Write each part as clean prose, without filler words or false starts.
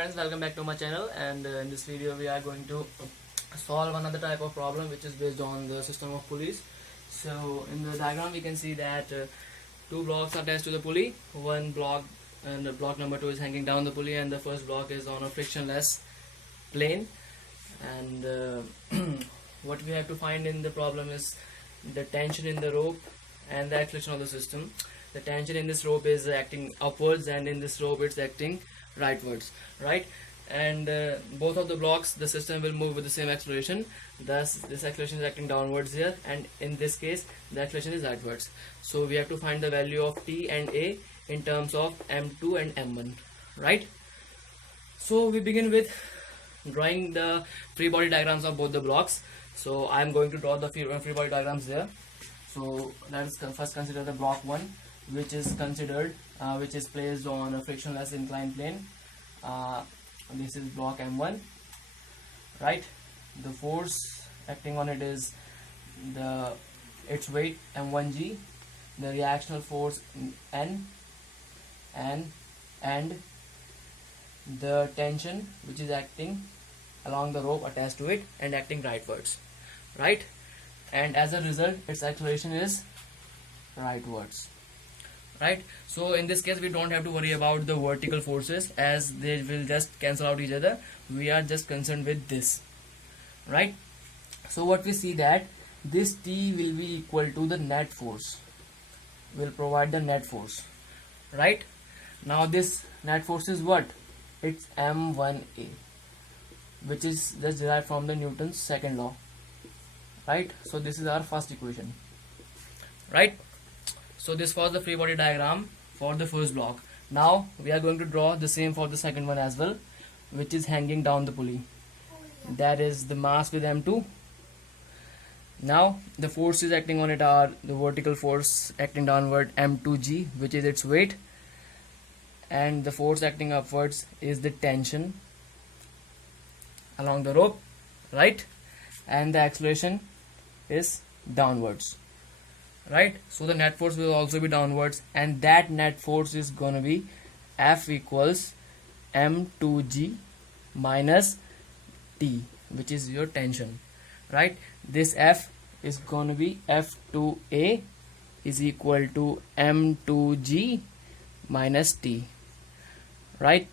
friends, welcome back to my channel. And in this video we are going to solve another type of problem which is based on the system of pulleys. So in the diagram we can see that two blocks are attached to the pulley. One block and the block number 2 is hanging down the pulley, and the first block is on a frictionless plane. And what we have to find in the problem is the tension in the rope and the acceleration of the system. The tension in this rope is acting upwards, and in this rope it's acting rightwards, right? And both of the blocks, the system will move with the same acceleration. Thus this acceleration is acting downwards here, and in this case the acceleration is rightwards. So we have to find the value of T and A in terms of M2 and M1, right? So we begin with drawing the free body diagrams of both the blocks. So I am going to draw the free body diagrams there. So let us first consider the block 1, which is placed on a frictionless inclined plane. This is block M1, right? The force acting on it is its weight M1G, the reactional force N, and the tension which is acting along the rope attached to it and acting rightwards, right? And as a result its acceleration is rightwards, right? So in this case we don't have to worry about the vertical forces, as they will just cancel out each other. We are just concerned with this, right? So what we see that this T will be equal to the net force, will provide the net force, right? Now this net force is what? It's M1A, which is just derived from the Newton's second law, right? So this is our first equation, right? So this was the free body diagram for the first block. Now we are going to draw the same for the second one as well, which is hanging down the pulley. That is the mass with M2. Now the forces acting on it are the vertical force acting downward M2G, which is its weight, and the force acting upwards is the tension along the rope, right? And the acceleration is downwards, right? So the net force will also be downwards, and that net force is going to be F equals M2G minus T, which is your tension, right? This F is going to be F2A is equal to M2G minus T, right?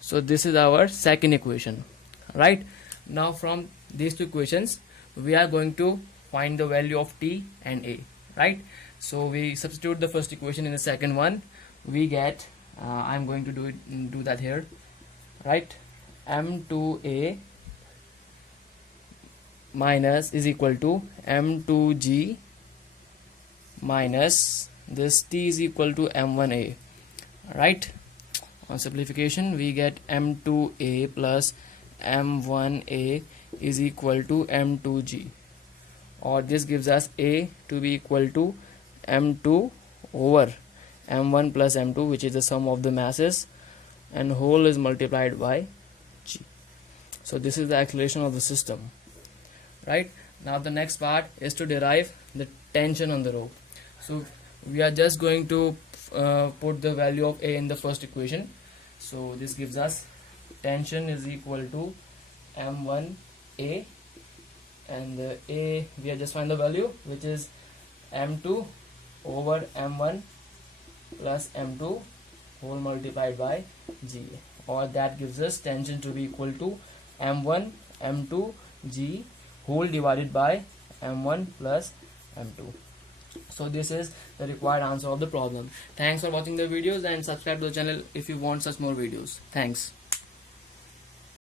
So this is our second equation, right? Now from these two equations we are going to find the value of T and A, right? So we substitute the first equation in the second one. We get I'm going to do that here, right? M2A minus is equal to M2G minus this T is equal to M1A, right? On simplification we get M2A plus M1A is equal to M2G, or this gives us A to be equal to M2 over M1 plus M2, which is the sum of the masses, and whole is multiplied by G. So this is the acceleration of the system, right? Now the next part is to derive the tension on the rope. So we are just going to put the value of A in the first equation. So this gives us tension is equal to M1A, and the A we are just find the value, which is M2 over M1 plus M2 whole multiplied by G, or that gives us tension to be equal to M1 M2 G whole divided by M1 plus M2. So this is the required answer of the problem. Thanks for watching the videos, and subscribe to the channel if you want such more videos. Thanks.